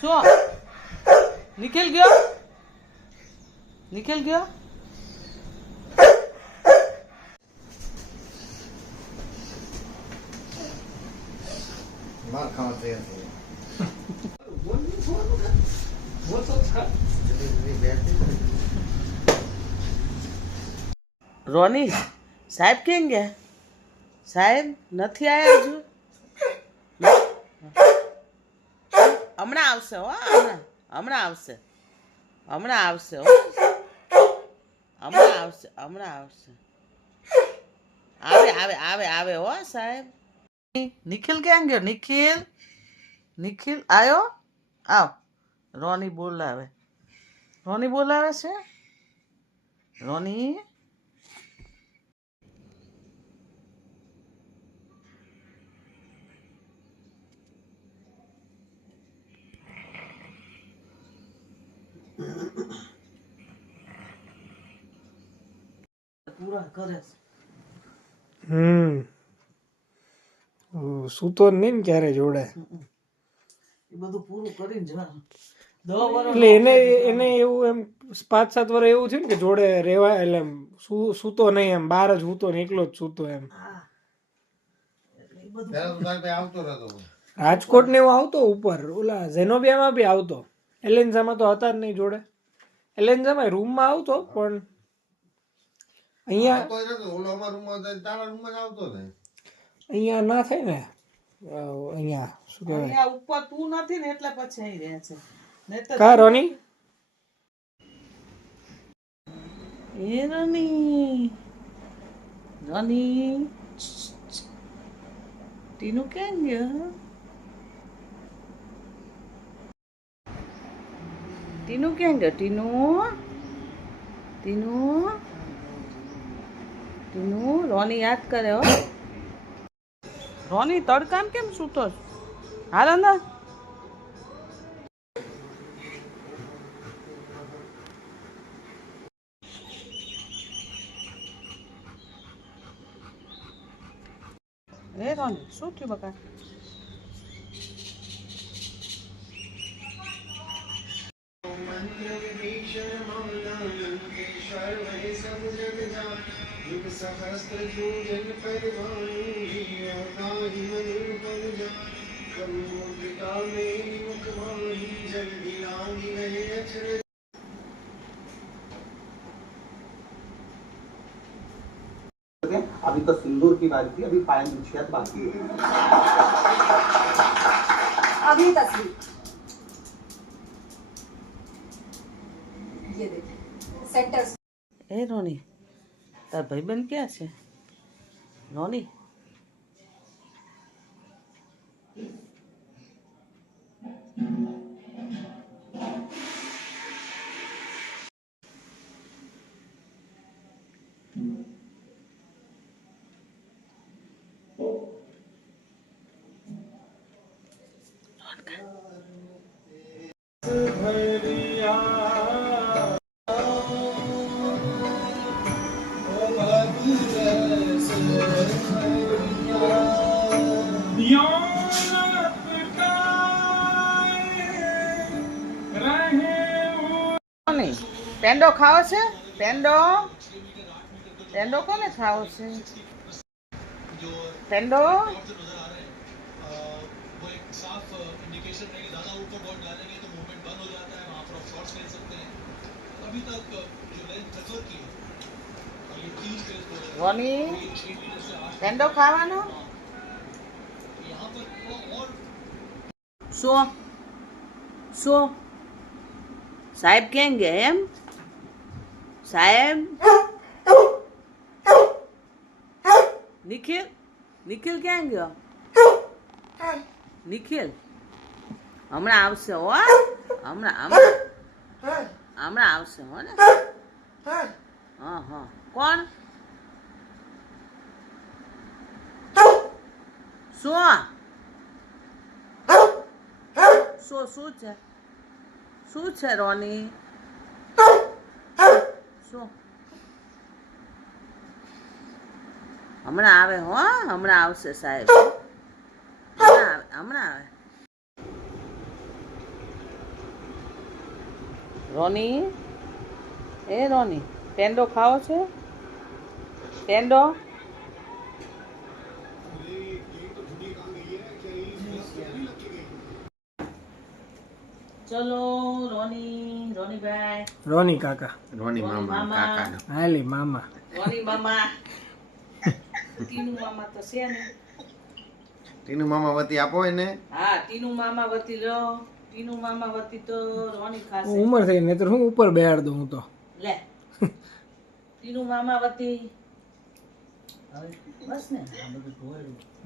શું નિખિલ ગયો? નિખિલ ગયો? मार खावा तैयार રોની સાહેબ કેમ ગયા? સાહેબ નથી આવ્યા હજુ? હમણાં આવશે હો, હમણાં આવશે, હમણાં આવશે હો, હમણાં આવશે, હમણાં આવશે. આવે આવે આવે આવે હો સાહેબ. નિખિલ ક્યાં ગયો? નિખિલ, નિખિલ આવ્યો? આવ. રોની બોલાવે, રોની બોલાવે છે. રોની પૂરા કરે છે. સૂતો નહીં ને ક્યારે જોડે, એ બધું પૂરું કરીને જવાનું. એટલે એને એવું એમ 5-7 વર્ષ એવું થયું ને કે જોડે રેવા, એટલે એમ સૂતો નહીં, એમ બહાર જ સૂતો ને એકલો જ સૂતો એમ. આવતો રહેતો. રાજકોટ ને એવું આવતો ઉપર, ઓલા ઝેનોબિયામાં બી આવતો, એલેન્ઝામાં તો હતા જ નહીં જોડે. એલેન્ઝામાં રૂમમાં આવતો, પણ અહીંયા અહીંયા ના થાય ને. અહીંયા શું કહેવાય, અહીંયા ઉપર તું નથી ને એટલે પછી અહીં રહે છે. કા રોની? એ રોની, રોની ટીનુ ક્યાં ગયો? ટીનુ ક્યાં ગયો? ટીનુ, ટીનુ, ટીનુ. રોની યાદ કરે હો. રોની તડકામ કેમ સૂતો? હાલ અંદર. એ રોની શું થયું બકા? अभी तो सिंदूर की बारी थी, अभी पायल मुछियात बाकी है. अभी तस्वीर ये देखिए सेंटर. એ રોની તાર ભાઈબંધ ક્યાં છે? રોની પેંડો ખાવો છે? પેંડો, પેંડો કોને ખાવો છે? પેંડો રોની પેંડો ખાવાનો? શું શું સાહેબ ક્યાં ગયા એમ? સાહેબ નિખિલ, નિખિલ ક્યાં ગયો? નિખિલ હમણાં આવશે હો, હમણાં હમણાં હમણાં આવશે હો ને. હા હા કોણ? શું શું શું છે? શું છે રોની? શું? હમણાં આવે હો, હમણાં આવશે સાહેબ, હમણાં આવે, હમણાં આવે. રોની એ રોની પેંડો ખાવો છે પેંડો ચલો રોની રોનીભાઈ રોની કાકા રોની મામા કાકા હાલી મામા રોની મામા ટીનુ મામા તો છે ને ટીનુ મામા વતી આપો એને હા ટીનુ મામા વતી લો ટીનુ મામા વતી તો રોની ખાશે ઉંમર થઈ ને તો હું ઉપર બેહાડ દઉં હું તો લે ટીનુ મામા વતી હવે બસ ને આ બધું ઢોળ્યું